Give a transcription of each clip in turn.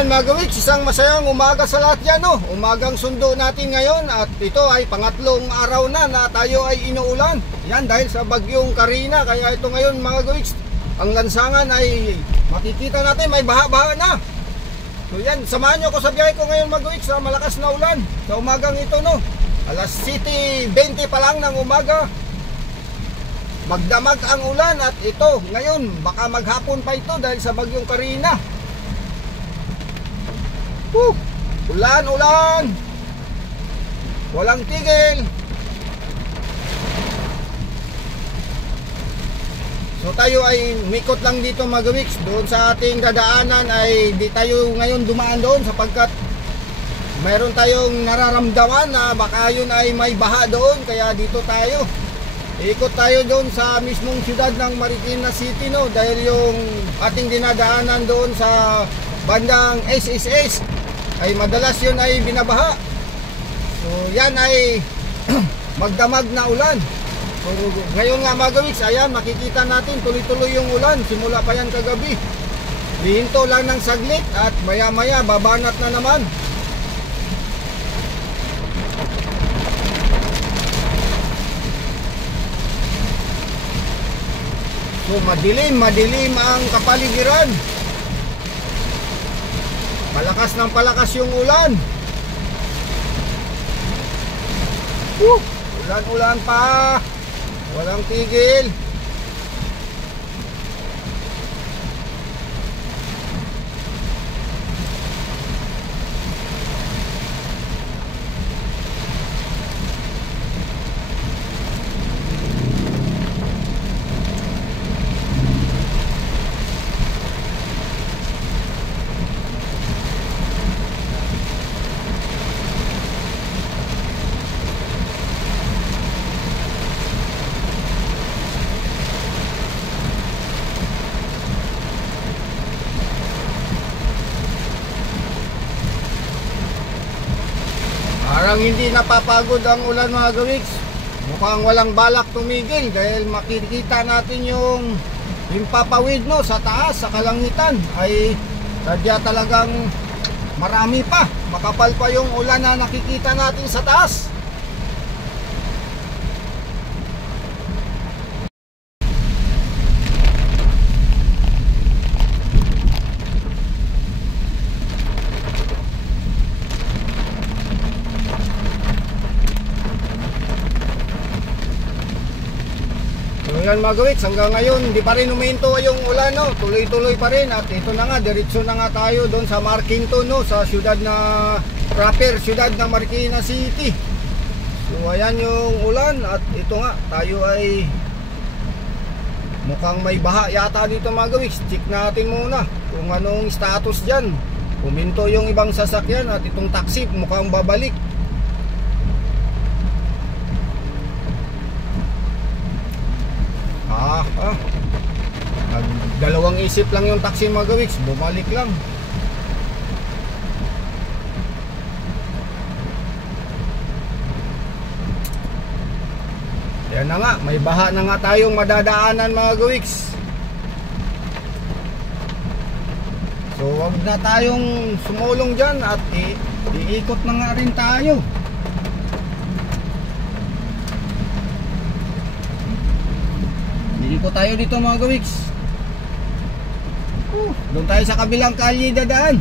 Yan mga gawiks, isang masayang umaga sa lahat yan, no? Umagang sundo natin ngayon at ito ay pangatlong araw na tayo ay inuulan. Yan dahil sa bagyong Karina. Kaya ito ngayon mga gawiks, ang lansangan ay makikita natin may baha-baha na. So yan, samahan nyo ako sa biyahe ko ngayon mga gawiks sa malakas na ulan sa umagang ito, no? Alas 7:20 pa lang ng umaga, magdamag ang ulan at ito ngayon baka maghapon pa ito dahil sa bagyong Karina. Ulan, ulan, walang tigil. So tayo ay mikot lang dito mga gawiks. Doon sa ating dadaanan ay di tayo ngayon dumaan doon sapagkat mayroon tayong nararamdaman na baka yun ay may baha doon. Kaya dito tayo, ikot tayo doon sa mismong siyudad ng Marikina City, no? Dahil yung ating dinadaanan doon sa bandang SSS ay madalas yun ay binabaha. So yan ay magdamag na ulan. So, ngayon nga mga gawiks, ayan makikita natin tuloy-tuloy yung ulan. Simula pa yan kagabi, hihinto lang ng saglit at maya maya babanat na naman. So madilim ang kapaligiran. Palakas ng palakas yung ulan. Ulan-ulan pa, walang tigil. Parang hindi napapagod ang ulan mga gawiks. Mukhang walang balak tumigil dahil makikita natin yung papawid, no, sa taas, sa kalangitan ay sadya talagang marami pa. Makapal pa yung ulan na nakikita natin sa taas. Yan mga gawiks, hanggang ngayon hindi pa rin uminto yung ulan, no? Tuloy-tuloy pa rin at ito na nga, diretso na nga tayo doon sa Marquinto, no? Sa siyudad na proper, siyudad na Marikina City. So ayan yung ulan at ito nga, tayo ay mukhang may baha yata dito mga gawiks. Check natin muna kung anong status dyan. Uminto yung ibang sasakyan at itong taxi mukhang babalik. Dalawang isip lang yung taxi mga gawiks, bumalik lang. Yan na nga, may baha na nga tayong madadaanan mga gawiks. So wag na tayong sumulong dyan at iikot na nga rin tayo. Iikot tayo dito mga gawiks. Doon tayo sa kabilang kalye dadaan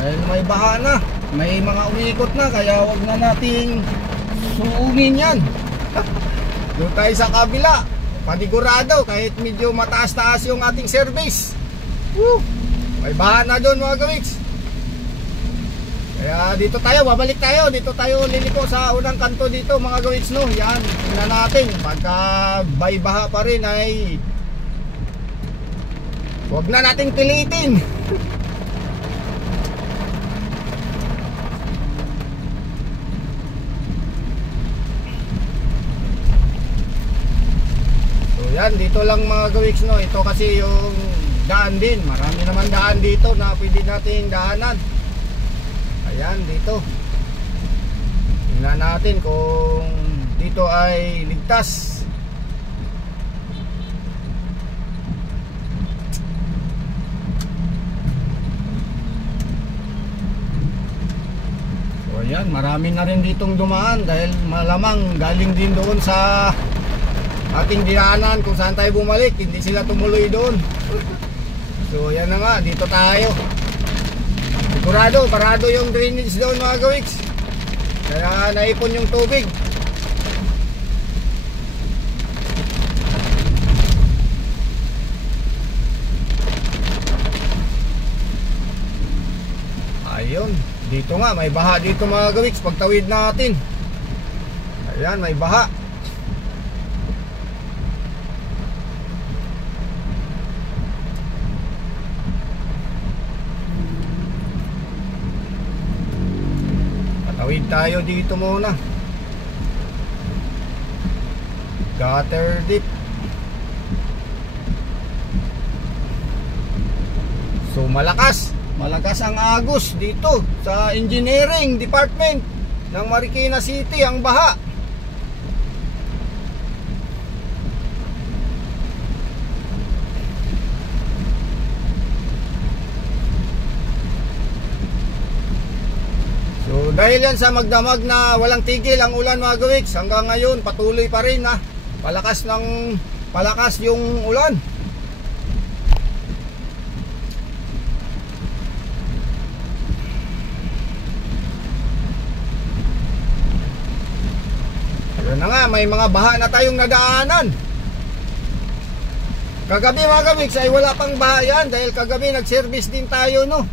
dahil may baha na, may mga umiikot na, kaya wag na nating suungin yan. Doon tayo sa kabila, panigurado kahit medyo mataas-taas yung ating service. May baha na doon mga gawiks. Kaya dito tayo, babalik tayo, dito tayo liliko sa unang kanto dito mga gawiks, no? Yan, tingnan natin, pagka may baha pa rin ay huwag na nating pilitin. So yan, dito lang mga gawiks, no? Ito kasi yung daan din. Marami naman daan dito na pwede nating daanan. Ayan, dito. Tingnan natin kung dito ay ligtas. Ayan, marami na rin ditong dumaan dahil malamang galing din doon sa ating dinaanan kung saan tayo bumalik. Hindi sila tumuloy doon. So yan na nga, dito tayo. Sigurado, parado yung drainage doon mga gawiks. Kaya naipon yung tubig. Ayun, dito nga may baha dito mga gawiks pagtawid natin. Ayan, may baha. Patawid tayo dito muna. Gutter deep. So malakas ang agos dito sa engineering department ng Marikina City, ang baha. So dahil yan sa magdamag na walang tigil ang ulan mga gawiks, hanggang ngayon patuloy pa rin na palakas yung ulan. Yan na nga, may mga baha na tayong nadaanan. Kagabi mga gawiks ay wala pang baha yan dahil kagabi nag-service din tayo, no.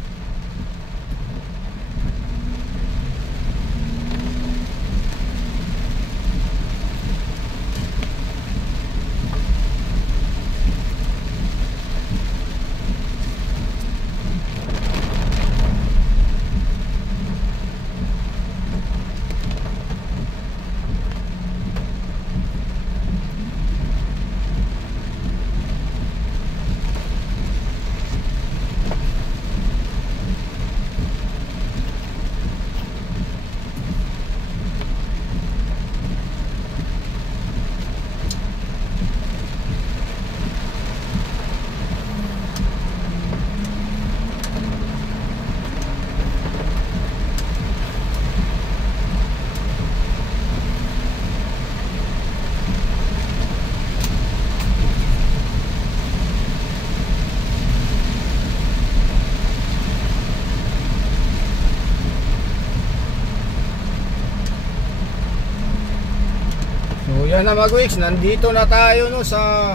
Yan na mga gawiks, nandito na tayo, no, sa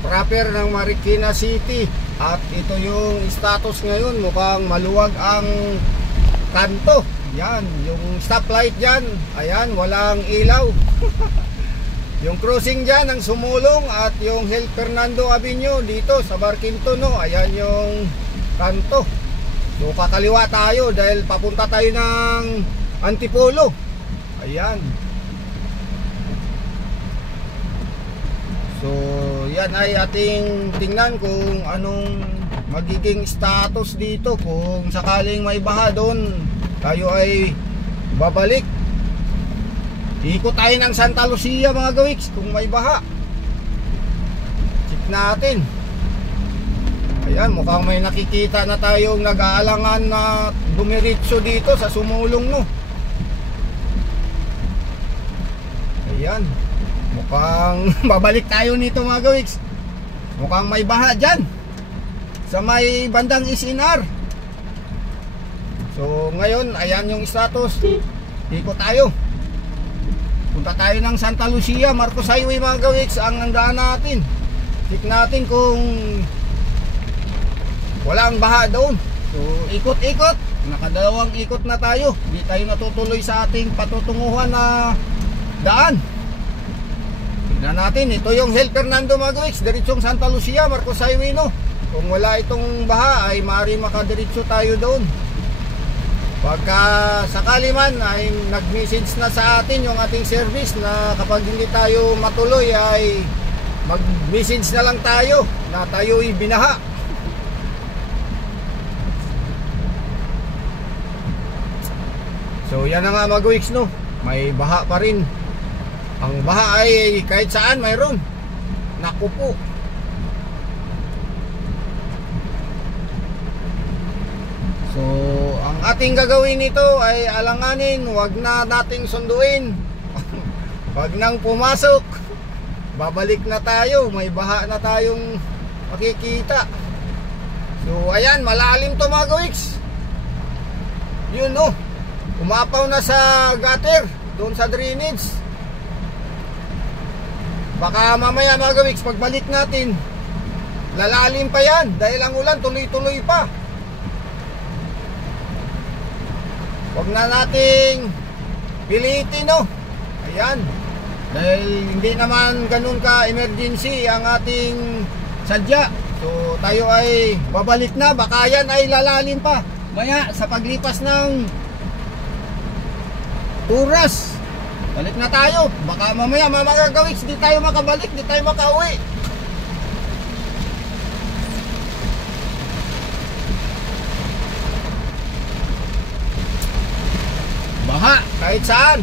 proper ng Marikina City. At ito yung status ngayon, mukhang maluwag ang kanto. Yan, yung stoplight dyan, ayan, walang ilaw. Yung crossing dyan, ang sumulong, at yung Hill Fernando Avenue dito sa Barquinto, no, ayan yung kanto. So kakaliwa tayo dahil papunta tayo ng Antipolo. Ayan. So yan ay ating tingnan kung anong magiging status dito. Kung sakaling may baha doon, tayo ay babalik. Ikot tayo ng Santa Lucia mga gawiks kung may baha. Check natin. Ayan, mukhang may nakikita na tayong nag-aalangan na dumiritso dito sa sumulong, no. Ayan, mukhang babalik tayo nito mga gawiks. Mukhang may baha dyan sa may bandang SNR. So ngayon, ayan yung status. Ikot tayo. Punta tayo ng Santa Lucia, Marcos Highway mga gawiks ang daan natin. Check natin kung walang baha doon. So ikot-ikot, nakadalawang ikot na tayo. Hindi tayo natutuloy sa ating patutunguhan na daan. Tignan natin, ito yung Hill Fernando mga gawiks, diretsong Santa Lucia, Marcos Highway, no. Kung wala itong baha ay maaari makadiretso tayo doon. Pagka sakali man ay nag-message na sa atin yung ating service na kapag hindi tayo matuloy ay mag-message na lang tayo na tayo'y binaha. So yan na nga mga gawiks, no, may baha pa rin. Ang baha ay kahit saan mayroon. Naku po. So ang ating gagawin nito ay alanganin, wag na nating sunduin. Wag nang pumasok. Babalik na tayo, may baha na tayong makikita. So ayan, malalim to mga gawiks. Yun oh, umapaw na sa gutter, doon sa drainage. Baka mamaya mga gawiks, pagbalik natin, lalalim pa yan dahil ang ulan tuloy-tuloy pa. Huwag na nating pilitin oh. Ayan, dahil hindi naman ganun ka emergency ang ating sadya. So tayo ay babalik na, baka yan ay lalalim pa maya sa paglipas ng oras. Balik na tayo, baka mamaya mga gawiks, di tayo makabalik, di tayo makauwi. Baha kahit saan.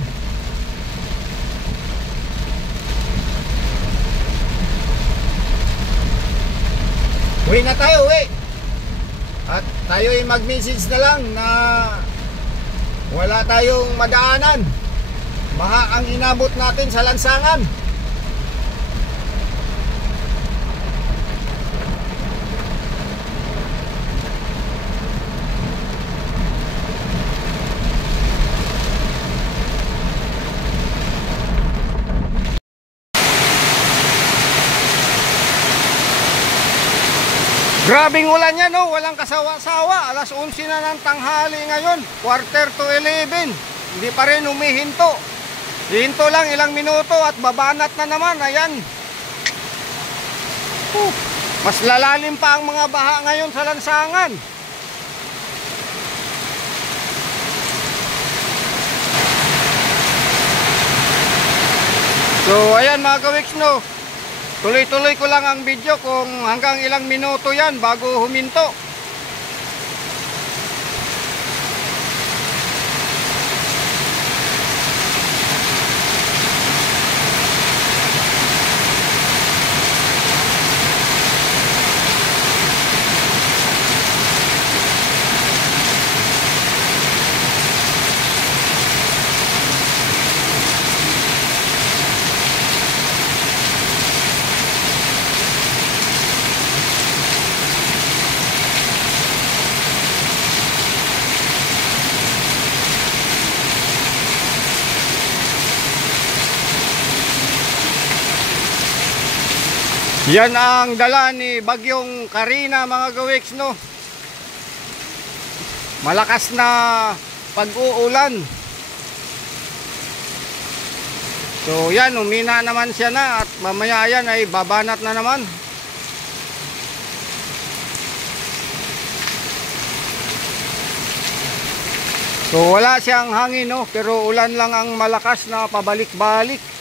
Uwi na tayo, uwi. At tayo ay mag-message na lang na wala tayong madaanan. Baha ang inabot natin sa lansangan. Grabing ulan yan, no? Walang kasawa-sawa. Alas 11 na ng tanghali ngayon, 11:45. Hindi pa rin humihinto. Hinto lang ilang minuto at babanat na naman. Ayan. Mas lalalim pa ang mga baha ngayon sa lansangan. So ayan mga kawiks, no? Tuloy-tuloy ko lang ang video kung hanggang ilang minuto yan bago huminto. Yan ang dala ni Bagyong Karina mga gawiks, no? Malakas na pag-uulan. So yan, umina naman siya na at mamaya yan ay babanat na naman. So wala siyang hangin, no? Pero ulan lang ang malakas na pabalik-balik.